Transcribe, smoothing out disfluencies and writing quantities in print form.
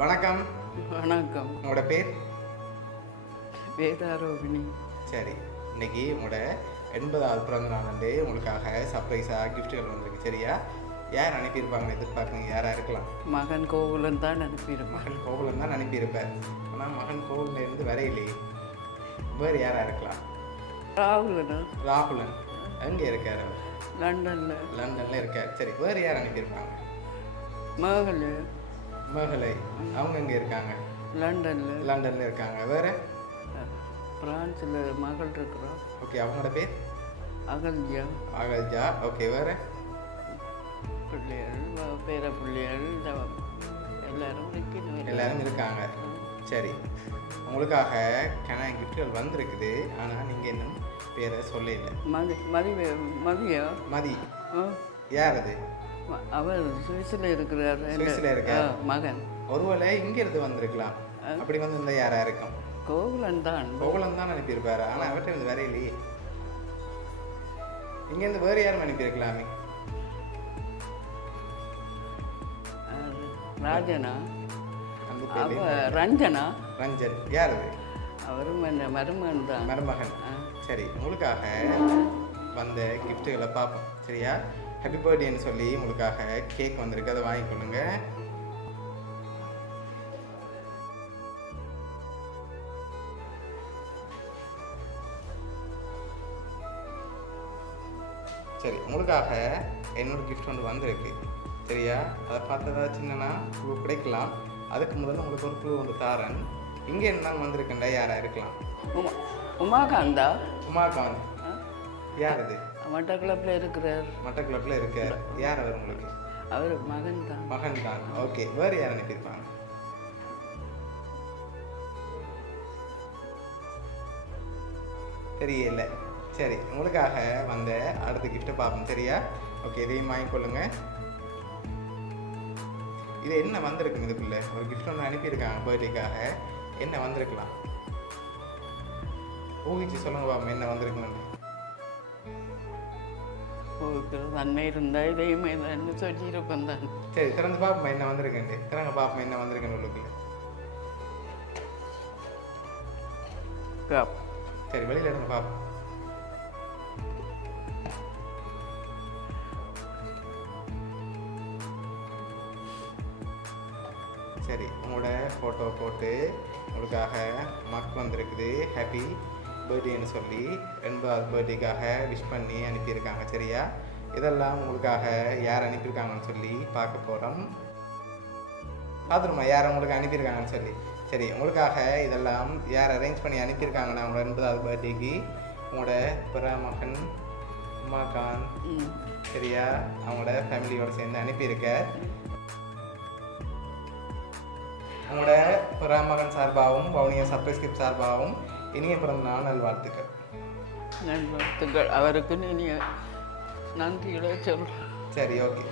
வணக்கம். வணக்கம். உங்களோட பேர்? வேதாரோகிணி. சரி, இன்னைக்கு உங்களோட 80வது பிறந்த நாள் வந்து உங்களுக்காக சர்ப்ரைஸாக கிஃப்ட்டுகள் வந்திருக்கு. சரியா? யார் அனுப்பியிருப்பாங்கன்னு எதிர்பார்க்குறீங்க? யாராக இருக்கலாம்? மகன் கோகுலன் தான் அனுப்பியிருப்பான். மகன் கோகுலன் தான் அனுப்பியிருப்பார். ஆனால் மகன் கோகுலேருந்து வரையிலே வேறு யாராக இருக்கலாம்? ராகுலனா? ராகுலன் எங்கே இருக்கார்? அவர் லண்டனில் இருக்கார். சரி, வேறு யார் அனுப்பியிருப்பாங்க? மகளு மகளை. அவங்க எங்கே இருக்காங்க? லண்டனில் இருக்காங்க. வேறு? பிரான்ஸில் மகள் இருக்கிறா. ஓகே, அவங்களோட பேர்? அகல்ஜா. ஓகே, வேறு? பிள்ளைகள், பேர பிள்ளைகள் எல்லாரும் இருக்காங்க. சரி, உங்களுக்காக கிஃப்ட்கள் வந்திருக்குது. ஆனால் நீங்கள் இன்னும் பேரை சொல்ல இல்லை. மதி. யார் அது? அவர் சுவிஸில் இருக்கிறார். இருக்கார் மகன். ஒருவேளை இங்கிருந்து வந்திருக்கலாம். அப்படி வந்திருந்தா யாரா இருக்கும்? கோகுலன் தான் அனுப்பியிருப்பாரு. ஆனால் அவர்கிட்ட இருந்து வேற இல்லையே. இங்கேருந்து வேறு யாரும் அனுப்பியிருக்கலாமே. ராஜனா? ரஞ்சன். யார் அது? அவரும் மருமகன் தான். மருமகன். சரி, உங்களுக்காக வந்த கிஃப்ட்டுகளை பார்ப்போம். சரியா? ஹாப்பி பர்த்டேன்னு சொல்லி உங்களுக்காக கேக் வந்திருக்கு. அதை வாங்கிக்கொள்ளுங்க. சரி, உங்களுக்காக என்னோட கிஃப்ட் ஒன்று வந்திருக்கு. சரியா? அதை பார்த்ததா சின்னனா க்ளூ கிடைக்கலாம். அதுக்கு முதல்ல உங்களுக்கு ஒரு க்ளூ ஒன்று தாரன். இங்கே என்ன வந்திருக்குண்டா யாராக இருக்கலாம்? உமாகாந்த். யார் அது? மட்டக்களப்பில் இருக்கார். யார் அவர் உங்களுக்கு? அவர் மகன் தான். ஓகே, வேறு யார் அனுப்பியிருப்பாங்க? தெரியல. சரி, உங்களுக்காக வந்த அடுத்த கிஃப்ட்டை பார்ப்போம். சரியா? ஓகே, இதையும் வாங்கிக்கொள்ளுங்க. இது என்ன வந்திருக்குங்க? இதுக்குள்ள ஒரு கிஃப்ட் ஒன்று அனுப்பியிருக்காங்க பர்த்டேக்காக. என்ன வந்திருக்கலாம்? ஊகிச்சு சொல்லுங்க பாப்போம், என்ன வந்திருக்குன்னு. நன்மை இருந்தா இதையுமே சொல்லியிருப்பேன் தான். சரி, திறந்து பார்ப்போம் என்ன வந்திருக்குன்னு. திறங்க பார்ப்போம் என்ன வந்திருக்குன்னு உள்ளுக்குள்ள. சரி, வெளியில இருந்து பார்ப்போம். சரி, உங்களோட ஃபோட்டோ போட்டு உங்களுக்காக மக் வந்திருக்குது. ஹாப்பி பர்த்டேன்னு சொல்லி 80வது பர்த்டேக்காக விஷ் பண்ணி அனுப்பியிருக்காங்க. சரியா? இதெல்லாம் உங்களுக்காக யார் அனுப்பியிருக்காங்கன்னு சொல்லி பார்க்க போகிறோம். பார்த்துருமா யார் உங்களுக்கு அனுப்பியிருக்காங்கன்னு சொல்லி. சரி, உங்களுக்காக இதெல்லாம் யார் அரேஞ்ச் பண்ணி அனுப்பியிருக்காங்கன்னா உங்களோட 80வது பர்த்டேக்கு உங்களோட மகன் உமாகாந்த். சரியா? அவங்களோட ஃபேமிலியோடு சேர்ந்து அனுப்பியிருக்க. உங்களோட மகன் சார்பாகவும் வவுனியா சர்ப்ரைஸ் கிஃப்ட் சார்பாகவும் இனிய பிறந்த நாள் நல்வாழ்த்துக்கள். அவருக்கு இனிய நன்றிகளை சொல்கிறேன். சரி, ஓகே.